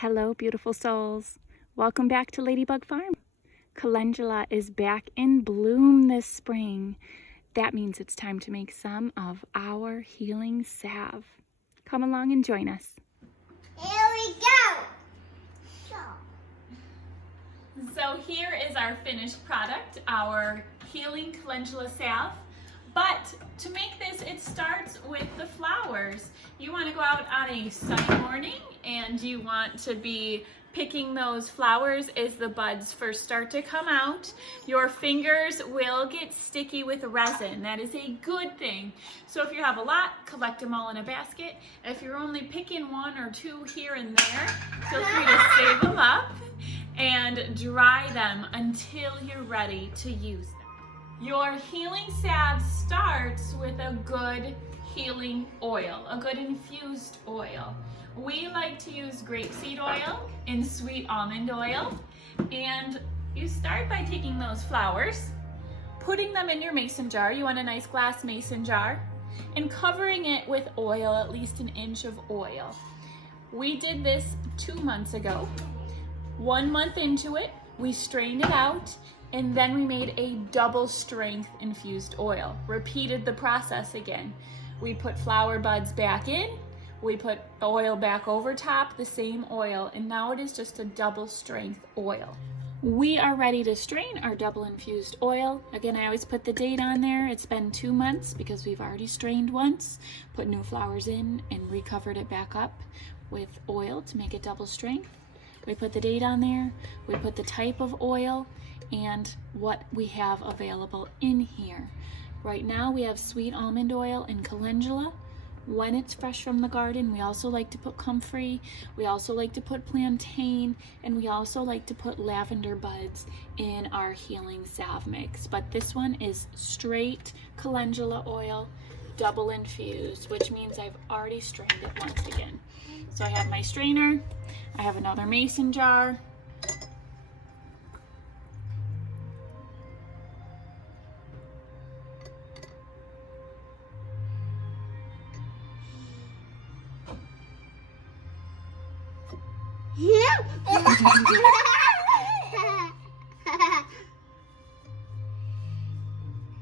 Hello, beautiful souls. Welcome back to Ladybug Farm. Calendula is back in bloom this spring. That means it's time to make some of our healing salve. Come along and join us. Here we go. So here is our finished product, our healing calendula salve. But to make this, it starts with the flowers. You want to go out on a sunny morning and you want to be picking those flowers as the buds first start to come out. Your fingers will get sticky with resin. That is a good thing. So if you have a lot, collect them all in a basket. If you're only picking one or two here and there, feel free to save them up and dry them until you're ready to use them. Your healing salve starts with a good healing oil, a good infused oil. We like to use grapeseed oil and sweet almond oil. And you start by taking those flowers, putting them in your mason jar. You want a nice glass mason jar, and covering it with oil, at least an inch of oil. We did this 2 months ago. 1 month into it, we strained it out, and then we made a double strength infused oil. Repeated the process again. We put flower buds back in, we put oil back over top, the same oil, and now it is just a double strength oil. We are ready to strain our double infused oil. Again, I always put the date on there. It's been 2 months because we've already strained once, put new flowers in, and recovered it back up with oil to make it double strength. We put the date on there, we put the type of oil, and what we have available in here. Right now we have sweet almond oil and calendula. When it's fresh from the garden, we also like to put comfrey, we also like to put plantain, and we also like to put lavender buds in our healing salve mix. But this one is straight calendula oil, double infused, which means I've already strained it once again. So I have my strainer, I have another mason jar,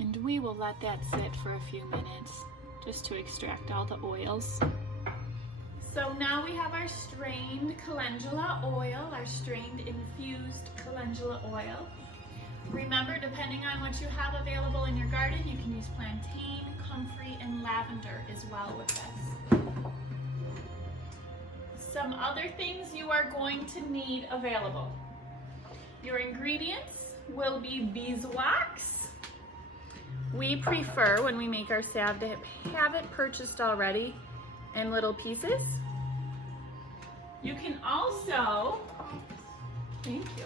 and we will let that sit for a few minutes just to extract all the oils. So now we have our strained calendula oil, our strained infused calendula oil. Remember, depending on what you have available in your garden, you can use plantain, comfrey, and lavender as well with this. Some other things you are going to need available. Your ingredients will be beeswax. We prefer, when we make our salve, to have it purchased already in little pieces. You can also, thank you.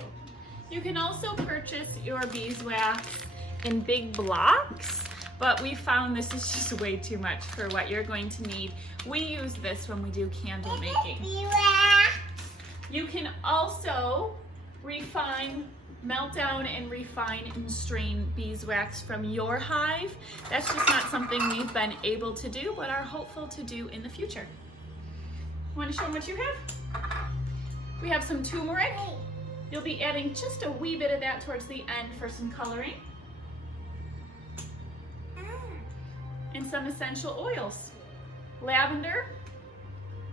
You can also purchase your beeswax in big blocks, but we found this is just way too much for what you're going to need. We use this when we do candle making. You can also melt down and refine and strain beeswax from your hive. That's just not something we've been able to do, but are hopeful to do in the future. Want to show them what you have? We have some turmeric. You'll be adding just a wee bit of that towards the end for some coloring. And some essential oils, lavender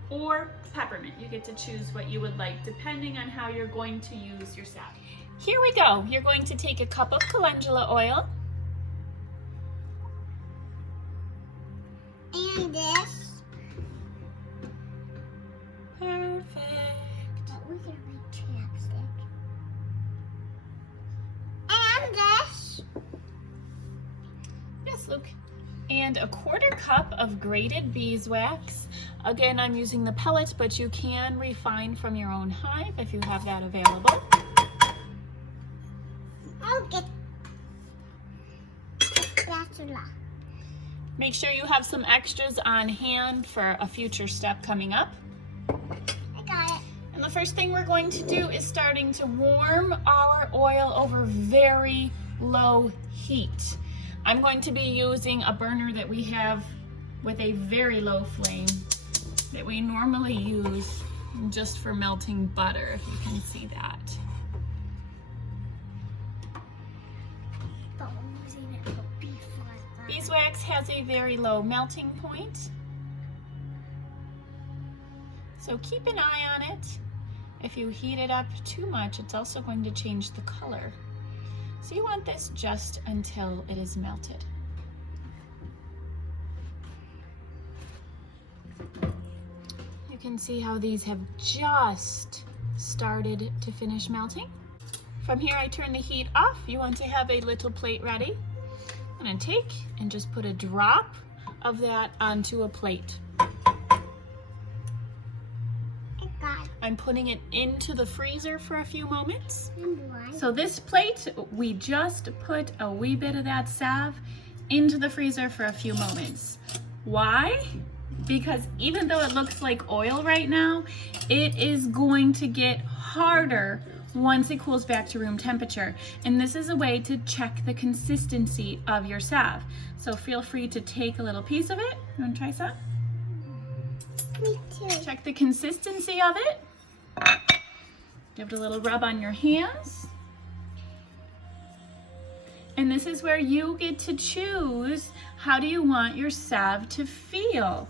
or peppermint. You get to choose what you would like depending on how you're going to use your salve. Here we go. You're going to take a cup of calendula oil. And this. Perfect. But we're gonna make chapstick. And this. Yes, Luke. And a 1/4 cup of grated beeswax. Again, I'm using the pellets, but you can refine from your own hive if you have that available. I'll get spatula. Make sure you have some extras on hand for a future step coming up. I got it. And the first thing we're going to do is starting to warm our oil over very low heat. I'm going to be using a burner that we have with a very low flame that we normally use just for melting butter, if you can see that. But we're using it for beeswax. Beeswax has a very low melting point, so keep an eye on it. If you heat it up too much, it's also going to change the color. So you want this just until it is melted. You can see how these have just started to finish melting. From here, I turn the heat off. You want to have a little plate ready. I'm gonna take and just put a drop of that onto a plate. I'm putting it into the freezer for a few moments. So this plate, we just put a wee bit of that salve into the freezer for a few moments. Why? Because even though it looks like oil right now, it is going to get harder once it cools back to room temperature. And this is a way to check the consistency of your salve. So feel free to take a little piece of it. You want to try some? Me too. Check the consistency of it. Give it a little rub on your hands. And this is where you get to choose how do you want your salve to feel.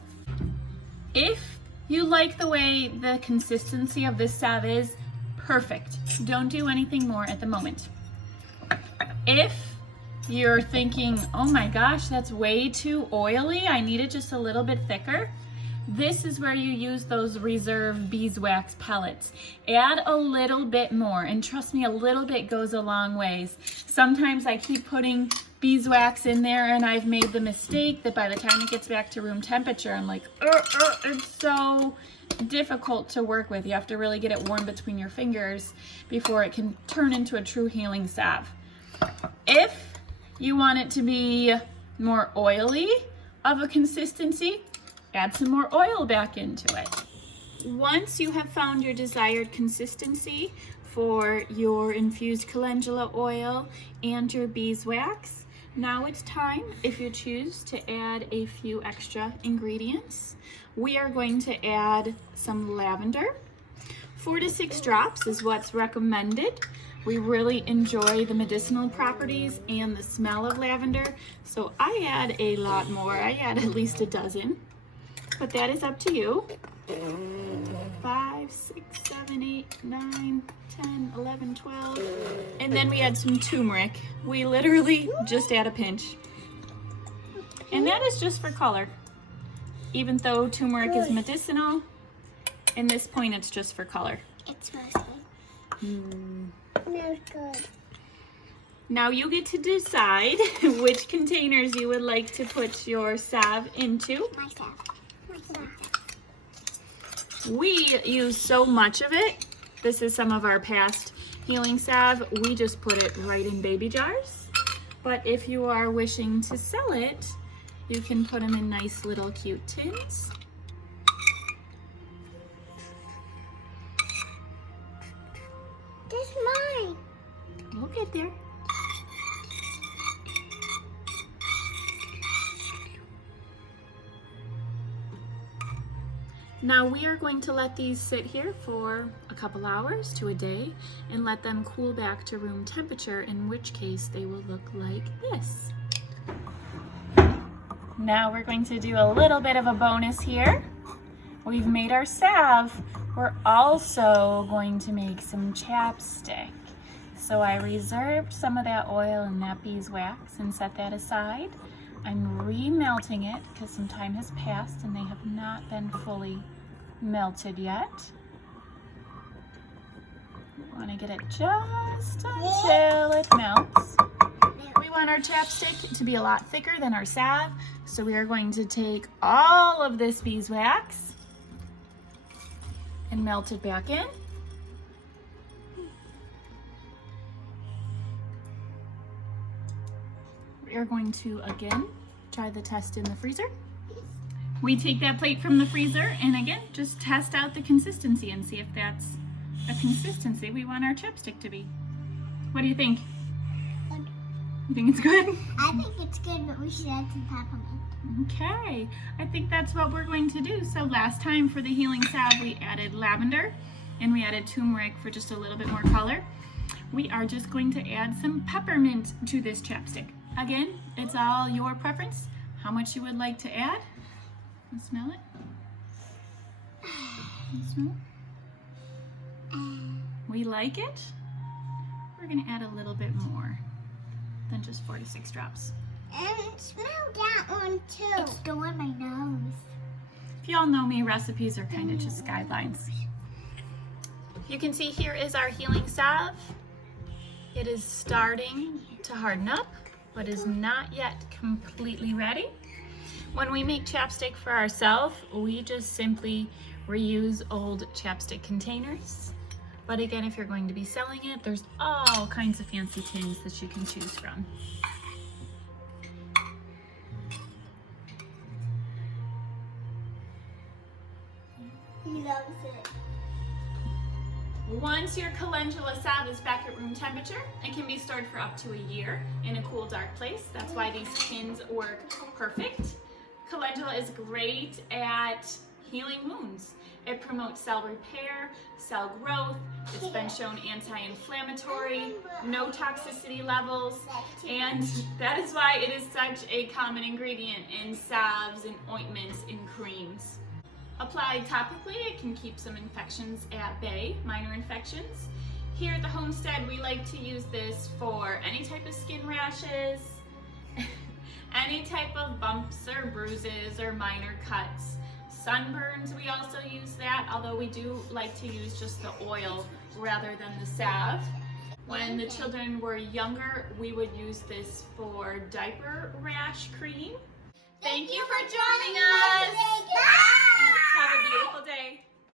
If you like the way the consistency of this salve is, perfect. Don't do anything more at the moment. If you're thinking, oh my gosh, that's way too oily, I need it just a little bit thicker, this is where you use those reserve beeswax pellets. Add a little bit more, and trust me, a little bit goes a long ways. Sometimes I keep putting beeswax in there and I've made the mistake that by the time it gets back to room temperature, I'm like, it's so difficult to work with. You have to really get it warm between your fingers before it can turn into a true healing salve. If you want it to be more oily of a consistency, add some more oil back into it. Once you have found your desired consistency for your infused calendula oil and your beeswax, now it's time, if you choose, to add a few extra ingredients. We are going to add some lavender. 4 to 6 drops is what's recommended. We really enjoy the medicinal properties and the smell of lavender, so I add a lot more. I add at least a dozen. But that is up to you. 5, 6, 7, 8, 9, 10, 11, 12. And then we add some turmeric. We literally just add a pinch. And that is just for color. Even though turmeric is medicinal, in this point it's just for color. It's roasted. Smells good. Now you get to decide which containers you would like to put your salve into. My salve. We use so much of it. This is some of our past healing salve. We just put it right in baby jars. But if you are wishing to sell it, you can put them in nice little cute tins. This is mine. We'll get there. Now we are going to let these sit here for a couple hours to a day and let them cool back to room temperature, in which case they will look like this. Now we're going to do a little bit of a bonus here. We've made our salve. We're also going to make some chapstick. So I reserved some of that oil and that beeswax and set that aside. I'm re-melting it because some time has passed and they have not been fully melted yet. We want to get it just until it melts. We want our chapstick to be a lot thicker than our salve, so we are going to take all of this beeswax and melt it back in. We are going to, again, try the test in the freezer. We take that plate from the freezer and again, just test out the consistency and see if that's a consistency we want our chapstick to be. What do you think? Good. You think it's good? I think it's good, but we should add some peppermint. Okay, I think that's what we're going to do. So last time for the healing salve, we added lavender and we added turmeric for just a little bit more color. We are just going to add some peppermint to this chapstick. Again, it's all your preference, how much you would like to add. You smell it? You smell it? We like it. We're gonna add a little bit more than just 4 to 6 drops. And smell that one too. It's going my nose. If y'all know me, recipes are kind of just guidelines. You can see here is our healing salve. It is starting to harden up, but is not yet completely ready. When we make chapstick for ourselves, we just simply reuse old chapstick containers. But again, if you're going to be selling it, there's all kinds of fancy tins that you can choose from. He loves it. Once your calendula salve is back at room temperature, it can be stored for up to a year in a cool, dark place. That's why these tins work perfect. Calendula is great at healing wounds. It promotes cell repair, cell growth. It's been shown anti-inflammatory, no toxicity levels, and that is why it is such a common ingredient in salves and ointments and creams. Applied topically, it can keep some infections at bay, minor infections. Here at the homestead, we like to use this for any type of skin rashes, any type of bumps or bruises or minor cuts. Sunburns, we also use that, although we do like to use just the oil rather than the salve. When the children were younger, we would use this for diaper rash cream. Thank you for joining us. Bye. Have a beautiful day.